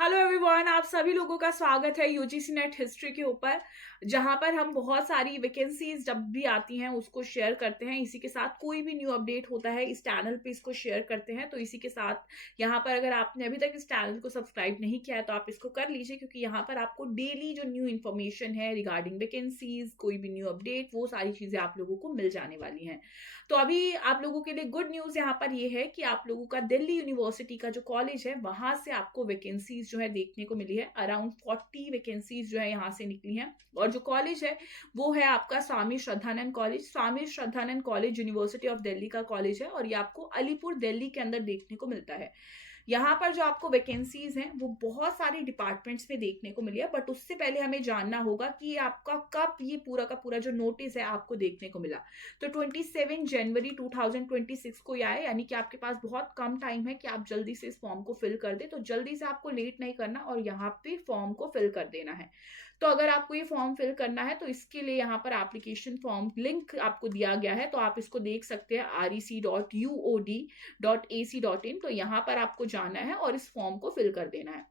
Hello everyone, आप सभी लोगों का स्वागत है यूजीसी नेट हिस्ट्री के ऊपर, जहां पर हम बहुत सारी वैकेंसीज जब भी आती हैं उसको शेयर करते हैं। इसी के साथ कोई भी न्यू अपडेट होता है इस चैनल पे इसको शेयर करते हैं। तो इसी के साथ यहाँ पर अगर आपने अभी तक इस चैनल को सब्सक्राइब नहीं किया है तो आप इसको कर लीजिए, क्योंकि यहाँ पर आपको डेली जो न्यू इन्फॉर्मेशन है रिगार्डिंग वैकेंसीज, कोई भी न्यू अपडेट, वो सारी चीजें आप लोगों को मिल जाने वाली हैं। तो अभी आप लोगों के लिए गुड न्यूज यहाँ पर ये है कि आप लोगों का दिल्ली यूनिवर्सिटी का जो कॉलेज है वहां से आपको वैकेंसीज जो है देखने को मिली है। अराउंड 40 वैकेंसीज जो है यहाँ से निकली हैं। और जो कॉलेज है वो है आपका Swami Shraddhanand college. Swami Shraddhanand college university of Delhi का कॉलेज है और ये आपको अलीपुर दिल्ली के अंदर देखने को मिलता है। यहाँ पर जो आपको वैकेंसीज हैं वो बहुत सारे डिपार्टमेंट्स में देखने को मिली है, बट उससे पहले हमें जानना होगा कि आपका कब ये पूरा का पूरा जो नोटिस है आपको देखने को मिला। तो 27 जनवरी 2026 को ये आया, यानी कि आपके पास बहुत कम टाइम है कि आप जल्दी से इस फॉर्म को फिल कर दे। तो जल्दी से आपको लेट नहीं करना और यहाँ पे फॉर्म को फिल कर देना है। तो अगर आपको ये फॉर्म फिल करना है तो इसके लिए यहाँ पर एप्लीकेशन फॉर्म लिंक आपको दिया गया है, तो आप इसको देख सकते हैं rec.uod.ac.in। तो यहाँ पर आपको जाना है और इस फॉर्म को फिल कर देना है।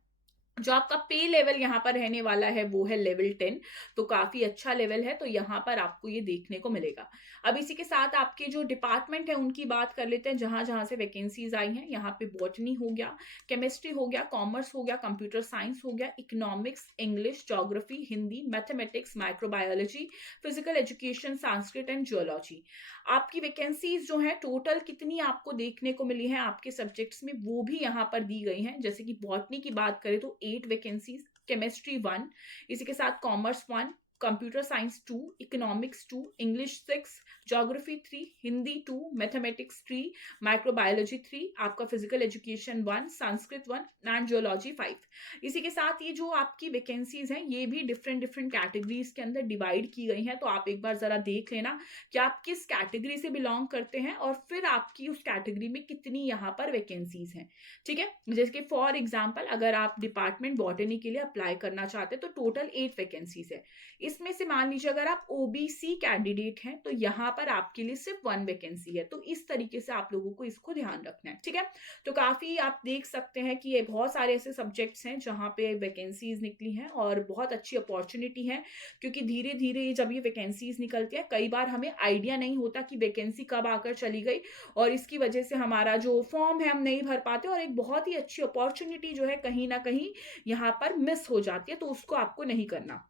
जो आपका पे लेवल यहाँ पर रहने वाला है वो है लेवल 10। तो काफी अच्छा लेवल है, तो यहाँ पर आपको ये देखने को मिलेगा। अब इसी के साथ आपके जो डिपार्टमेंट है उनकी बात कर लेते हैं, जहां जहां से वैकेंसीज आई हैं। यहाँ पे बॉटनी हो गया, केमिस्ट्री हो गया, कॉमर्स हो गया, कंप्यूटर साइंस हो गया, economics, English, geography, Hindi, mathematics, microbiology, physical education, Sanskrit and geology. आपकी वैकेंसीज जो है टोटल कितनी आपको देखने को मिली है आपके सब्जेक्ट्स में वो भी यहाँ पर दी गई हैं। जैसे कि बॉटनी की बात करें तो 8 वैकेंसीज, केमिस्ट्री 1, इसी के साथ commerce 1, computer science 2, economics 2, English 6, geography 3, Hindi 2, mathematics 3, microbiology 3, आपका physical education 1, Sanskrit 1 and geology 5। इसी के साथ ये जो आपकी वैकेंसीज हैं ये भी डिफरेंट डिफरेंट कैटेगरीज के अंदर डिवाइड की गई हैं। तो आप एक बार जरा देख लेना कि आप किस कैटेगरी से बिलोंग करते हैं और फिर आपकी उस कैटेगरी में कितनी यहाँ पर वैकेंसीज हैं। ठीक है, जैसे कि फॉर एग्जाम्पल अगर आप डिपार्टमेंट बॉटनी के लिए अप्लाई करना चाहते हैं तो टोटल 8 वैकेंसीज है। इसमें से मान लीजिए अगर आप ओबीसी कैंडिडेट हैं तो यहाँ पर आपके लिए सिर्फ 1 वैकेंसी है। तो इस तरीके से आप लोगों को इसको ध्यान रखना है। ठीक है, तो काफी आप देख सकते हैं कि ये बहुत सारे ऐसे सब्जेक्ट्स हैं जहां पे वैकेंसीज निकली हैं और बहुत अच्छी अपॉर्चुनिटी है, क्योंकि धीरे धीरे जब ये वैकेंसीज निकलती है कई बार हमें आइडिया नहीं होता कि वैकेंसी कब आकर चली गई, और इसकी वजह से हमारा जो फॉर्म है हम नहीं भर पाते और एक बहुत ही अच्छी अपॉर्चुनिटी जो है कहीं ना कहीं यहाँ पर मिस हो जाती है। तो उसको आपको नहीं करना।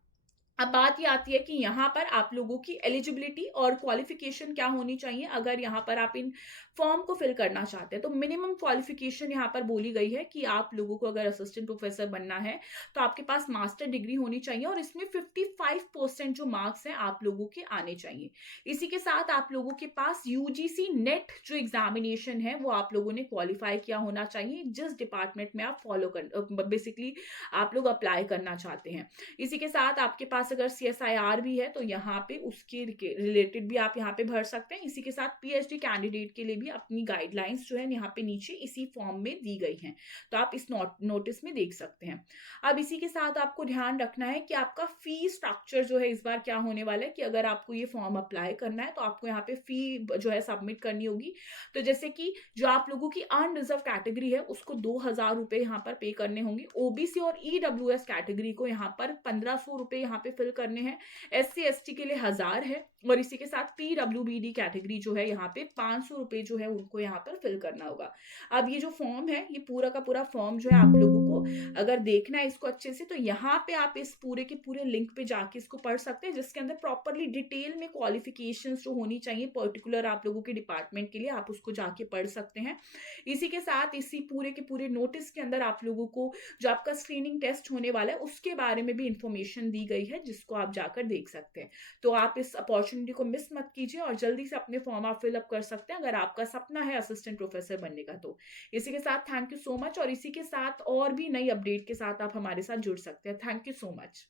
अब बात ये आती है कि यहाँ पर आप लोगों की एलिजिबिलिटी और क्वालिफिकेशन क्या होनी चाहिए अगर यहाँ पर आप इन फॉर्म को फिल करना चाहते हैं। तो मिनिमम क्वालिफिकेशन यहाँ पर बोली गई है कि आप लोगों को अगर असिस्टेंट प्रोफेसर बनना है तो आपके पास मास्टर डिग्री होनी चाहिए और इसमें 55% जो मार्क्स हैं आप लोगों के आने चाहिए। इसी के साथ आप लोगों के पास यूजीसी नेट जो एग्जामिनेशन है वो आप लोगों ने क्वालिफाई किया होना चाहिए, जिस डिपार्टमेंट में आप फॉलो कर बेसिकली आप लोग अप्लाई करना चाहते हैं। इसी के साथ आपके पास अगर CSIR भी है तो यहाँ पे उसके रिलेटेड भी आप यहाँ पे भर सकते हैं। इसी के साथ PhD कैंडिडेट के लिए भी अपनी गाइडलाइंस जो है यहाँ पे नीचे इसी फॉर्म में दी गई हैं, तो आप इस नोटिस में देख सकते हैं। अब इसी के साथ आपको ध्यान रखना है कि आपका फी स्ट्रक्चर जो है इस बार क्या होने वाला है कि अगर आपको ये फॉर्म अप्लाई करना है तो आपको यहाँ पे फी जो है सबमिट करनी होगी। तो जैसे कि जो आप लोगों की अनरिजर्व कैटेगरी है उसको 2,000 रुपए यहाँ पर पे करने होंगे। ओबीसी और EWS कैटेगरी को यहाँ पर 1,500 रुपए यहाँ पे फिल करने हैं। SC ST के लिए 1,000 है और इसी के साथ PWBD कैटेगरी जो है यहाँ पे 500 रुपए जो है उनको यहाँ पर फिल करना होगा। अब ये जो फॉर्म है ये पूरा का पूरा फॉर्म जो है आप लोगों को अगर देखना है इसको अच्छे से तो यहाँ पे आप इस पूरे के पूरे लिंक पे जाके इसको पढ़ सकते हैं, जिसके अंदर प्रॉपरली डिटेल में क्वालिफिकेशंस जो होनी चाहिए पर्टिकुलर आप लोगों के डिपार्टमेंट के लिए आप उसको जाके पढ़ सकते हैं। इसी के साथ इसी पूरे के पूरे नोटिस के अंदर आप लोगों को जो आपका स्क्रीनिंग टेस्ट होने वाला है उसके बारे में भी इंफॉर्मेशन दी गई है, जिसको आप जाकर देख सकते हैं। तो आप इस अपॉर्चुनिटी को मिस मत कीजिए और जल्दी से अपने फॉर्म आप फिलअप कर सकते हैं अगर आपका सपना है असिस्टेंट प्रोफेसर बनने का। तो इसी के साथ थैंक यू सो मच, और इसी के साथ और भी नई अपडेट के साथ आप हमारे साथ जुड़ सकते हैं। Thank you so much.